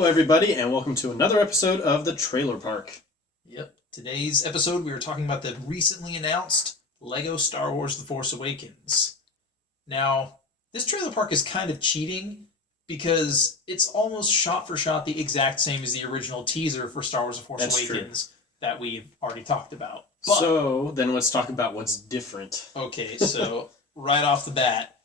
Hello, everybody, and welcome to another episode of the Trailer Park. Yep. Today's episode, we were talking about the recently announced Lego Star Wars The Force Awakens. Now, this trailer park is kind of cheating because it's almost shot for shot the exact same as the original teaser for Star Wars The Force Awakens that we've already talked about. But, so, then let's talk about what's different. Okay, so right off the bat,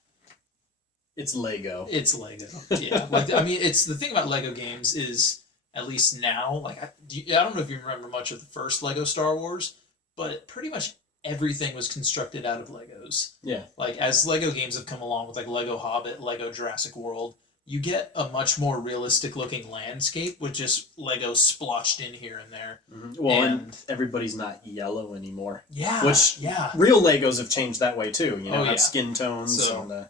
it's Lego. It's Lego. Yeah. It's the thing about Lego games is, at least now, I don't know if you remember much of the first Lego Star Wars, but pretty much everything was constructed out of Legos. Yeah. As Lego games have come along with Lego Hobbit, Lego Jurassic World, you get a much more realistic looking landscape with just Lego splotched in here and there. Mm-hmm. Well, and everybody's not yellow anymore. Yeah. Which real Legos have changed that way too. Have skin tones and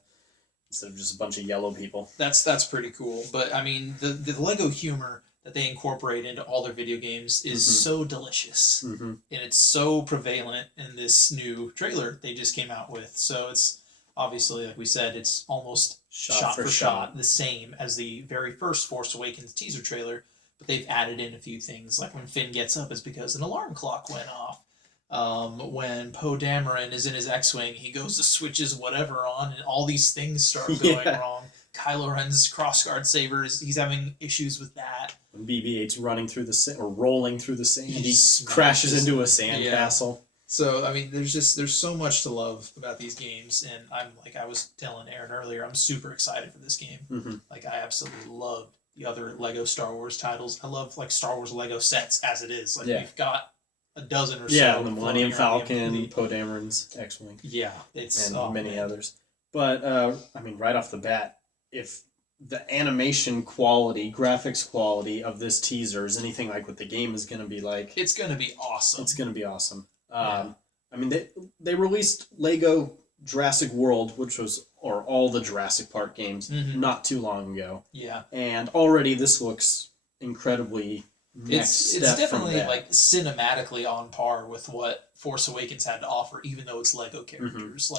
instead of just a bunch of yellow people. That's pretty cool. But the Lego humor that they incorporate into all their video games is so delicious. Mm-hmm. And it's so prevalent in this new trailer they just came out with. So it's obviously, like we said, it's almost shot for shot the same as the very first Force Awakens teaser trailer, but they've added in a few things. Like when Finn gets up, it's because an alarm clock went off. When Poe Dameron is in his X-Wing, he goes to switches whatever on, and all these things start going wrong. Kylo Ren's crossguard saber, he's having issues with that. When BB-8's rolling through the sand, he crashes into a sandcastle. So, there's so much to love about these games, and I was telling Aaron earlier, I'm super excited for this game. Mm-hmm. I absolutely love the other Lego Star Wars titles. I love, Star Wars Lego sets as it is. We've got a dozen or so. Yeah, the Millennium Falcon, Poe Dameron's X-Wing. Yeah, and many others. But, right off the bat, if the animation quality, graphics quality of this teaser is anything like what the game is going to be like... It's going to be awesome. It's going to be awesome. They released Lego Jurassic World, or all the Jurassic Park games, not too long ago. Yeah. And already this looks incredibly It's definitely cinematically on par with what Force Awakens had to offer, even though it's Lego characters.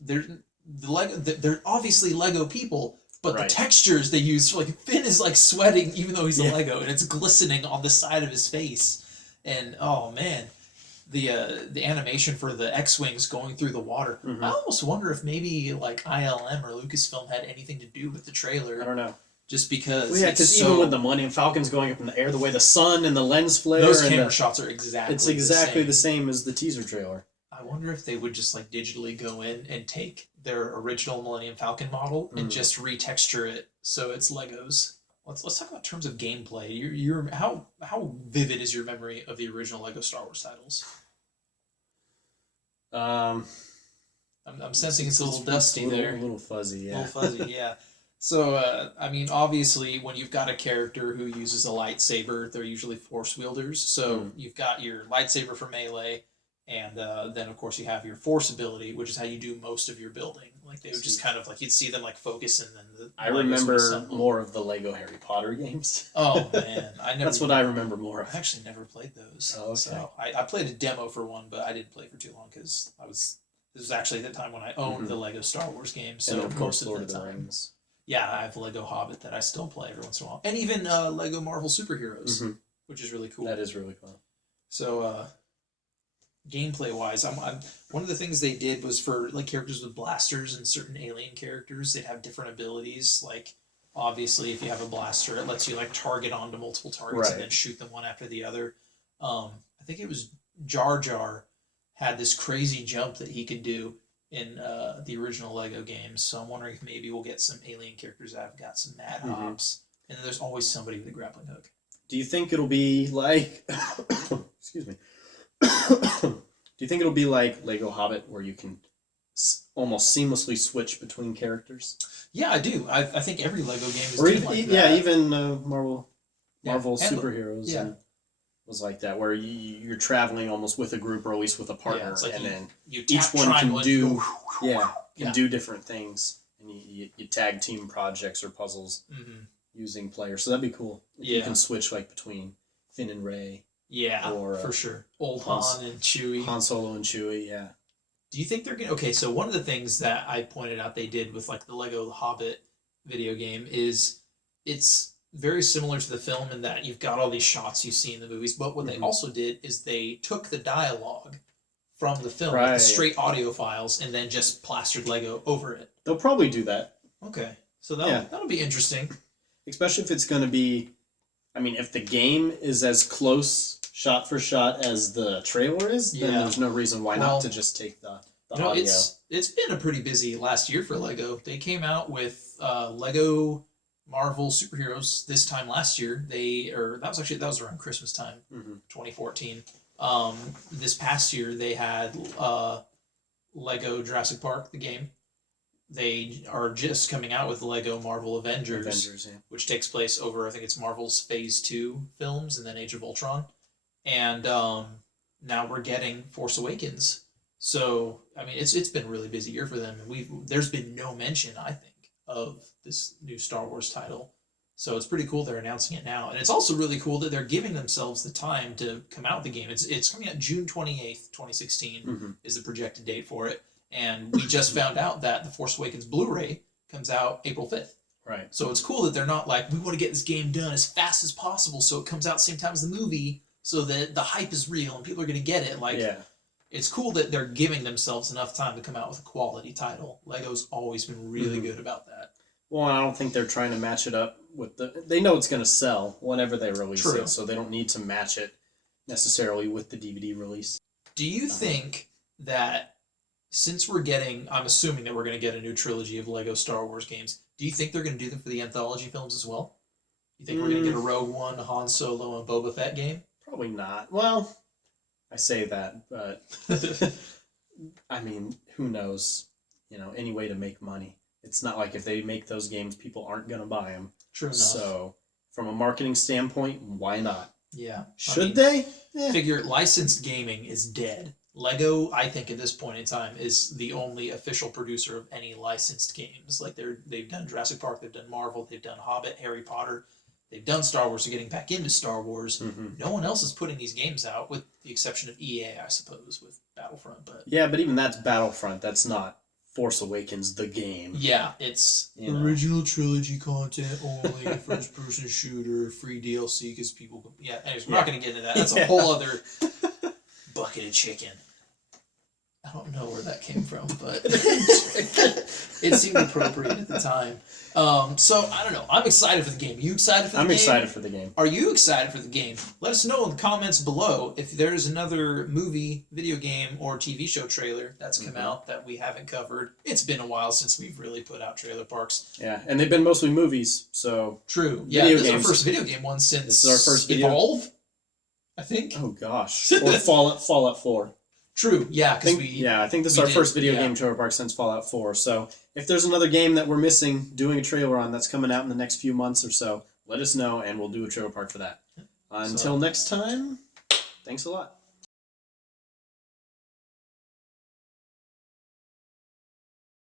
They're obviously Lego people, but the textures they use, Finn is sweating even though he's a Lego, and it's glistening on the side of his face. And oh man, the animation for the X-Wings going through the water. I almost wonder if maybe ILM or Lucasfilm had anything to do with the trailer. I don't know. Just because even with the Millennium Falcons going up in the air, the way the sun and the lens flare... Those camera shots are exactly the same as the teaser trailer. I wonder if they would just digitally go in and take their original Millennium Falcon model and just retexture it so it's Legos. Let's talk about terms of gameplay. How vivid is your memory of the original Lego Star Wars titles? I'm sensing it's a little dusty there. A little fuzzy, yeah. A little fuzzy, yeah. So, obviously, when you've got a character who uses a lightsaber, they're usually force wielders. So you've got your lightsaber for melee, and then, of course, you have your force ability, which is how you do most of your building. They would just kind of, you'd see them, focus, and then I remember more of the Lego Harry Potter games. Oh, man. That's what I remember more of. I actually never played those. Oh, okay. So I played a demo for one, but I didn't play for too long because this was actually the time when I owned the Lego Star Wars games. So and of course, Lord of the Rings. Yeah, I have Lego Hobbit that I still play every once in a while. And even Lego Marvel Superheroes, which is really cool. That is really cool. So, gameplay-wise, one of the things they did was for characters with blasters and certain alien characters, they'd have different abilities. Obviously, if you have a blaster, it lets you target onto multiple targets and then shoot them one after the other. I think it was Jar Jar had this crazy jump that he could do in the original Lego games. So I'm wondering if maybe we'll get some alien characters that have got some mad hops. And then there's always somebody with a grappling hook. Do you think it'll be excuse me. Do you think it'll be like Lego Hobbit, where you can almost seamlessly switch between characters? Yeah, I do. I think every Lego game is like that. Yeah, even Marvel Superheroes was like that, where you're traveling almost with a group, or at least with a partner, and then each one can do do different things, and you tag team projects or puzzles using players. So that'd be cool. If you can switch between Finn and Rey. Yeah, or, for sure. Old Han and Chewie. Han Solo and Chewie, yeah. Do you think they're going to... Okay, so one of the things that I pointed out they did with the Lego Hobbit video game is it's very similar to the film in that you've got all these shots you see in the movies, but what they also did is they took the dialogue from the film, like the straight audio files, and then just plastered Lego over it. They'll probably do that. Okay. So that'll be interesting. Especially if it's going to be, I mean, if the game is as close shot for shot as the trailer is, then there's no reason why not to just take the audio. It's been a pretty busy last year for Lego. They came out with Lego Marvel Superheroes this time last year. That was around Christmas time, 2014. This past year they had Lego Jurassic Park, the game. They are just coming out with Lego Marvel Avengers, which takes place over, I think it's Marvel's Phase 2 films and then Age of Ultron. And now we're getting Force Awakens. So, I mean, it's been a really busy year for them. And there's been no mention, I think, of this new Star Wars title. So it's pretty cool they're announcing it now. And it's also really cool that they're giving themselves the time to come out with the game. It's coming out June 28th, 2016 is the projected date for it. And we just found out that the Force Awakens Blu-ray comes out April 5th. Right. So it's cool that they're not like, we want to get this game done as fast as possible so it comes out same time as the movie so that the hype is real and people are going to get it. It's cool that they're giving themselves enough time to come out with a quality title. Lego's always been really good about that. Well, I don't think they're trying to match it up with they know it's going to sell whenever they release it, so they don't need to match it necessarily with the DVD release. Do you think that since I'm assuming that we're going to get a new trilogy of Lego Star Wars games, do you think they're going to do them for the anthology films as well? You think we're going to get a Rogue One, Han Solo, and Boba Fett game? Probably not. Well, I say that, but I mean, who knows? Any way to make money. It's not like if they make those games, people aren't going to buy them. True enough. So, from a marketing standpoint, why not? Yeah. Should they? Figure licensed gaming is dead. Lego, I think at this point in time, is the only official producer of any licensed games. Like they've done Jurassic Park, they've done Marvel, they've done Hobbit, Harry Potter, they've done Star Wars. They're getting back into Star Wars. No one else is putting these games out, with the exception of EA, I suppose, with Battlefront. But even that's Battlefront. That's not Force Awakens, the game. Yeah, it's original trilogy content only, first-person shooter, free DLC because people. Anyways, we're not going to get into that. That's a whole other bucket of chicken. I don't know where that came from, but it seemed appropriate at the time. So, I don't know. I'm excited for the game. Are you excited for the game? I'm excited for the game. Are you excited for the game? Let us know in the comments below if there's another movie, video game, or TV show trailer that's come out that we haven't covered. It's been a while since we've really put out trailer parks. Yeah, and they've been mostly movies, so... True. Yeah, this is our first video game one since... This is our first video... Evolve, I think. Oh, gosh. Or Fallout 4. True, yeah, because I think this is our first video game trailer park since Fallout 4. So if there's another game that we're missing doing a trailer on that's coming out in the next few months or so, let us know and we'll do a trailer park for that. Until next time, thanks a lot.